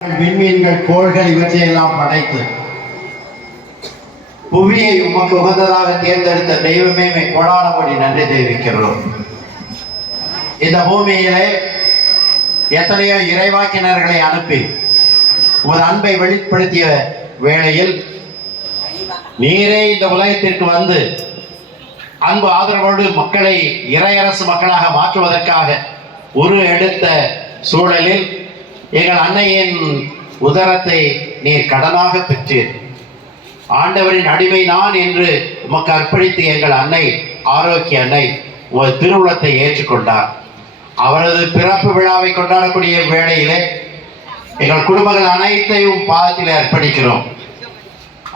விண்மீன்கள் கோள்கள் இவற்றையெல்லாம் படைத்து புவியை உமக்கு உகந்ததாக தேர்ந்தெடுத்த தெய்வமே மை கொடானபடி நன்றி தெரிவிக்கிறோம். இந்த பூமியிலே எத்தனையோ இறைவாக்கினர்களை அனுப்பி ஒரு அன்பை வெளிப்படுத்திய வேளையில் நீரே இந்த உலகத்திற்கு வந்து அன்பு ஆதரவோடு மக்களை இறையரசு மக்களாக மாற்றுவதற்காக உரு எடுத்த சூழலில் எங்கள் அன்னையின் உதரத்தை நீர் கடனாக பெற்றீர். ஆண்டவரின் அடிமை நான் என்று உமக்கு அர்ப்பணித்து எங்கள் அன்னை ஆரோக்கிய அன்னை ஒரு திருவுளத்தை ஏற்றுக்கொண்டார். அவரது பிறப்பு விழாவை கொண்டாடக்கூடிய வேளையிலே எங்கள் குடும்பங்கள் அனைத்தையும் பாதத்தில் அர்ப்பணிக்கிறோம்.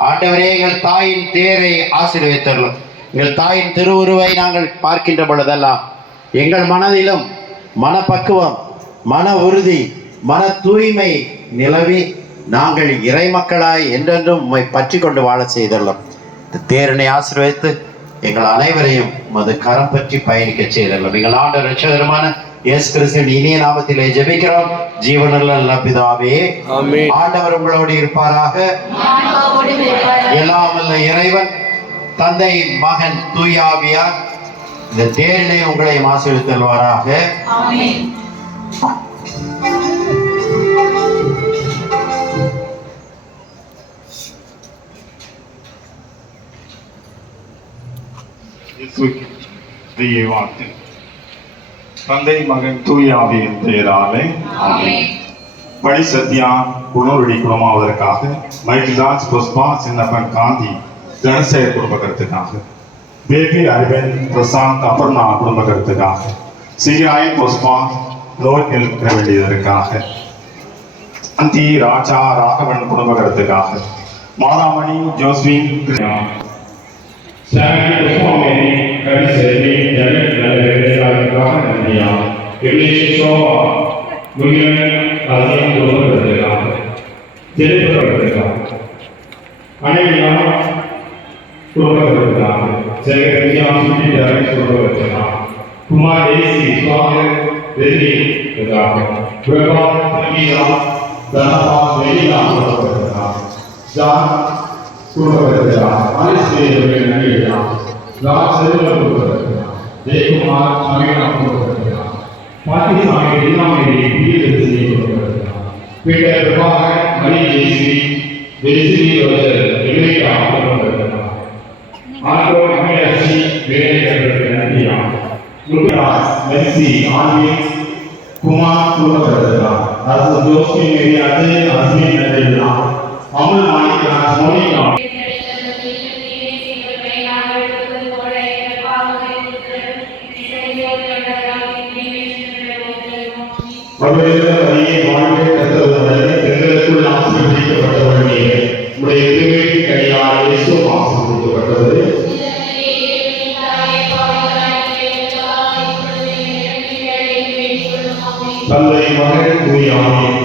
ஆண்டவரே எங்கள் தாயின் தேரை ஆசீர்வதித்தருளும் எங்கள் தாயின் திருவுருவை நாங்கள் பார்க்கின்ற பொழுதெல்லாம் எங்கள் மனதிலும் மனப்பக்குவம் மன உறுதி மன தூய்மை நிலவி நாங்கள் இறைமக்களாய் என்றென்றும் உம்மை பற்றி கொண்டு வாழ செய்துள்ளோம். இந்த தேரனை ஆசீர்வதித்து எங்கள் அனைவரையும் மது கரம் பற்றி பயணிக்க செய்துள்ளோம். எங்கள் ஆண்டு ரட்சகரமான இயேசு கிறிஸ்துவின் இனிய நாமத்திலே ஜெபிக்கிறோம். ஜீவனுள்ள நல்ல பிதாவே ஆமென். ஆண்டவர் உங்களோடு இருப்பாராக. எல்லாம் வல்ல இறைவன் தந்தை மகன் தூயாவியார் இந்த தேரிலே உங்களை ஆசீர்வதித்தல்வாராக இயேசுவின் வார்த்தை தந்தை மகன் தூய ஆவியின் பெயராலே படி சத்யா குணவழி குணமாவதற்காக மைக்கிள்ராஜ் புஷ்பா சின்னப்பன் காந்தி தனசேகர் குடும்ப கருத்துக்காக பேபி அரவிந்த் பிரசாந்த் அபர்ணா குடும்ப கருத்துக்காக சிகாய் புஷ்பா நோய்கள் பெற வேண்டியதற்காக. காந்தி ராஜா ராகவன் குடும்ப கருத்துக்காக மாதாமணி ஜோஸ்வின் சாமி புஷ்பமேனி கரிசேரி ஜெகத் நல்லவேலைக்காக நன்றியா இங்கிலீஷ் சோபா முகிலன் அதையும் கொடுப்பதற்காக அனைவரும் கொடுப்பதற்காக ஜெகத்யா சுற்றி ஜெகத் கொடுப்பதற்காக குமார் தேசி சுவாமி வெள்ளி இதற்காக விவகார தனபா ஜான் கொடுப்பதற்காக ஆதிசேயர்கள் நடிகர்களாக ராஜேந்திர கொடுப்பதற்காக ஜெயக்குமார் அமீனா கொடுப்பதற்காக பாகிஸ்தானில் இல்லாமலே வீடு செய்ய கொடுப்பதற்காக பீட்டர் பிரபாகர் மணி ஜெயஸ்ரீ ஜெயஸ்ரீ எல்லைக்கா கொடுப்பதற்காக ஆட்டோ அமியாசி வேலைகளுக்கு நன்றியா முருகராஜ் மெர்சி ஆன்மீ குமார் கொடுப்பதற்காக அரசு ஜோஸ்மி மேரியாது அஸ்மின் நன்றியா அமுல் மாணிக்கராஜ் மோனிகா பல்வேறு வழியை வாழ்க்கை கற்றுவதற்கு பெண்களுக்குள் ஆசீர்வதிக்கப்பட்டவர்களே. உடைய திருவேட்டி கையால் இயேசு ஆசீர்வதிக்கப்பட்டது தந்தை மகன் தூய் ஆவியின்